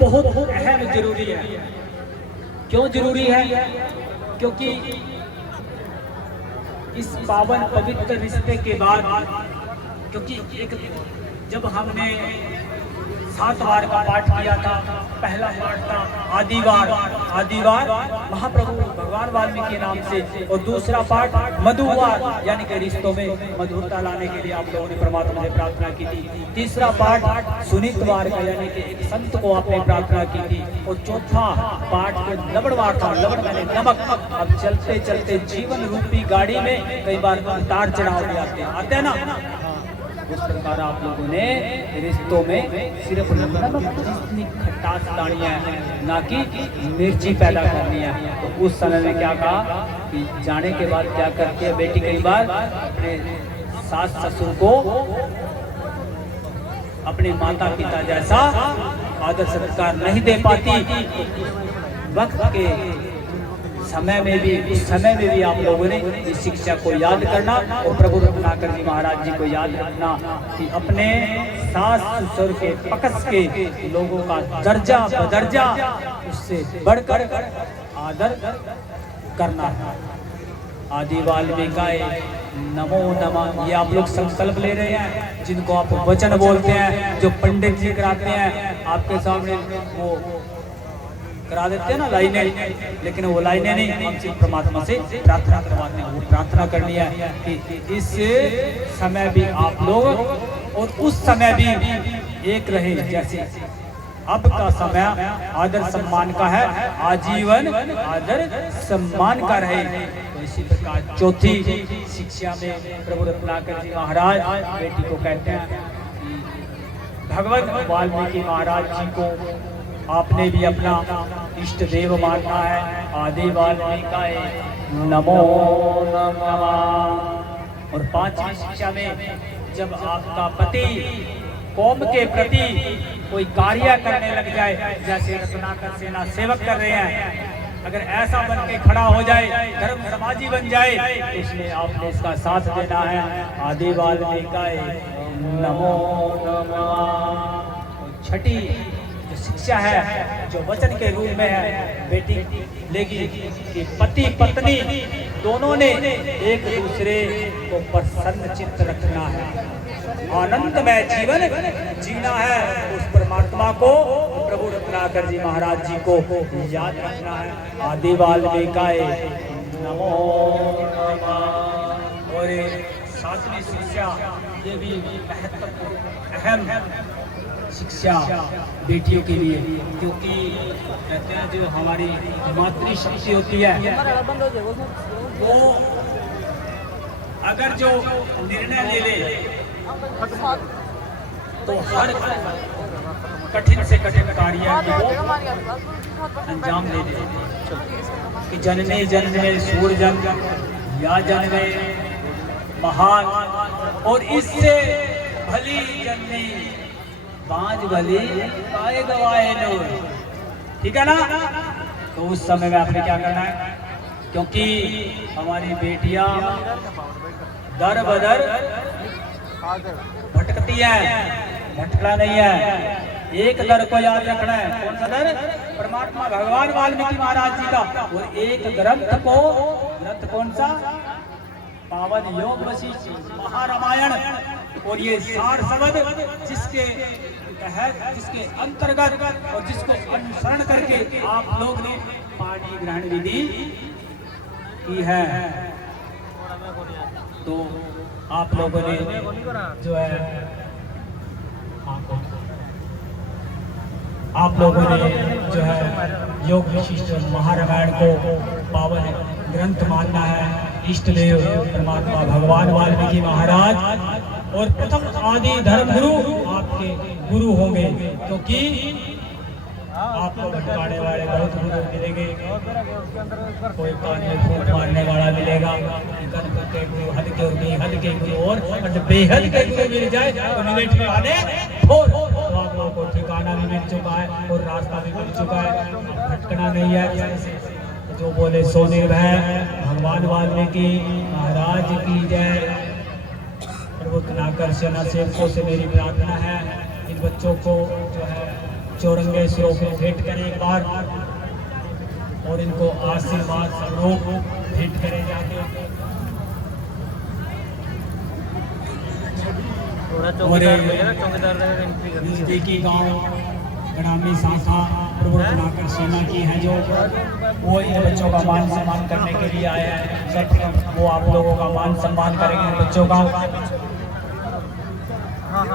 बहुत अहम जरूरी है। क्यों जरूरी है? क्योंकि इस पावन पवित्र रिश्ते के बाद, क्योंकि एक जब हमने 7 वार का पाठ किया था, पहला पाठ था आदिवार। आदिवार महाप्रभु भगवान वाल्मीकि नाम से, और दूसरा पाठ मधुवार यानी कि रिश्तों में मधुरता लाने के लिए आप लोगों ने परमात्मा से प्रार्थना की थी। तीसरा पाठ सुनीतवार का यानी कि एक संत को आपने प्रार्थना की थी। और चौथा पाठ लवणवार था, लवण यानी नमक। अब चलते चलते जीवन रूपी गाड़ी में कई बार उतार चढ़ाव भी आते हैं ना। उस प्रकार आप लोगों ने रिश्तों में सिर्फ नमक जितनी खटास लानी है, ना कि मिर्ची पैदा करनी है। तो उस समय में क्या कहा कि जाने के बाद क्या करती है बेटी, कई बार अपने सास ससुर को अपने माता पिता जैसा आदर सत्कार नहीं दे पाती। वक्त के समय में भी, इस समय में भी आप लोगों ने इस शिक्षा को याद करना और प्रभु रत्नाकर जी महाराज जी को याद रखना कि अपने सास ससुर के पकस के लोगों का दर्जा बदर्जा उससे बढ़कर आदर करना है। आदि वाल्मीकाय नमो नमः। ये आप लोग संकल्प ले रहे हैं, जिनको आप वचन बोलते हैं, जो पंडित जी कराते हैं आपके सामने, वो करा देते हैं ना लाइनें, लेकिन वो लाइनें नहीं, हम सिर्फ परमात्मा से प्रार्थना करवाते हैं। वो प्रार्थना करनी है कि इस समय भी आप लोग और उस समय भी एक रहे। जैसे अब का समय आदर सम्मान का है, आजीवन आदर सम्मान का रहे। तो इसी प्रकार चौथी शिक्षा में प्रभु रत्नाकर जी महाराज बेटी को कहते हैं कि भगवान वाल्मीकि महाराज जी को आपने भी अपना इष्ट देव मानना है। आदि वाल्मीकाय नमो नमः। और पांचवी शिक्षा में, जब आपका पति कौम के प्रति कोई कार्य करने लग जाए, जैसे रत्नाकर सेना सेवक कर रहे हैं, अगर ऐसा बन के खड़ा हो जाए, धर्म समाजी बन जाए, तो इसलिए आपने इसका साथ देना है। आदि वाल्मीकाय नमो नमः। छठी जो शिक्षा है, जो वचन के रूप में है, बेटी लेगी कि पति पत्नी दोनों ने एक दूसरे को प्रसन्न चित्त रखना है, आनंदमय जीवन जीना है। उस परमात्मा को, प्रभु रत्नाकर जी महाराज जी को याद रखना है। आदि वाल्मीकाय नमो नमः। और सातवीं शिक्षा, ये भी महत्वपूर्ण अहम शिक्षा बेटियों के लिए, क्योंकि कहते हैं जो हमारी मातृशक्ति होती है, वो अगर जो निर्णय ले ले तो हर कठिन से कठिन कार्य को अंजाम दे दे। कि जनने जन्मे सूरजन या जन्मे महान, और इससे भली जन्मी बांझ भली पाए गवाए नूर। ठीक है ना? तो उस समय में आपने क्या करना है, क्योंकि हमारी बेटियां दर बदर भटकती है, भटकना नहीं है। एक दर को याद रखना है। कौन सा दर? परमात्मा भगवान वाल्मीकि महाराज जी का। और एक ग्रंथ को, ग्रंथ कौन सा? पावन योग वशिष्ठ महारामायण। और ये सार शब्द जिसके तहत, जिसके अंतर्गत और जिसको अनुसरण करके आप लोग ने पानी ग्रहण विधि की है, तो आप लोगों ने जो है, आप लोगों ने जो है योग विशिष्ट महारामायण को पावन ग्रंथ मानना है। इष्ट देव परमात्मा भगवान वाल्मीकि महाराज और प्रथम आदि धर्म गुरु आपके गुरु होंगे, क्योंकि आपको भटकाने वाले बहुत गुरु मिलेंगे। कोई कान में फूंक मारने वाला मिलेगा, के गुरु, हद के गुरु, हद के गुरु, और जब बेहद के गुरु मिल जाए तो मिले ठिकाने और तो आप लोगों को ठिकाना भी मिल चुका है और रास्ता भी मिल चुका है। भटकना नहीं है। जो बोले सो निर्भय। भगवान वाल्मीकि महाराज की जय। प्रभु रत्नाकर सेना सेवकों से मेरी प्रार्थना है, इन बच्चों को जो है चौरंगे सिरों को भेंट करें एक बार, और इनको आशीर्वाद स्वरूप भेंट करें जाके। नजदीकी गांव ग्रामीण शाखा प्रभु रत्नाकर सेना की है, जो वो इन बच्चों का मान सम्मान करने के लिए आए हैं। वो आप लोगों का मान सम्मान करेंगे बच्चों का। हाँ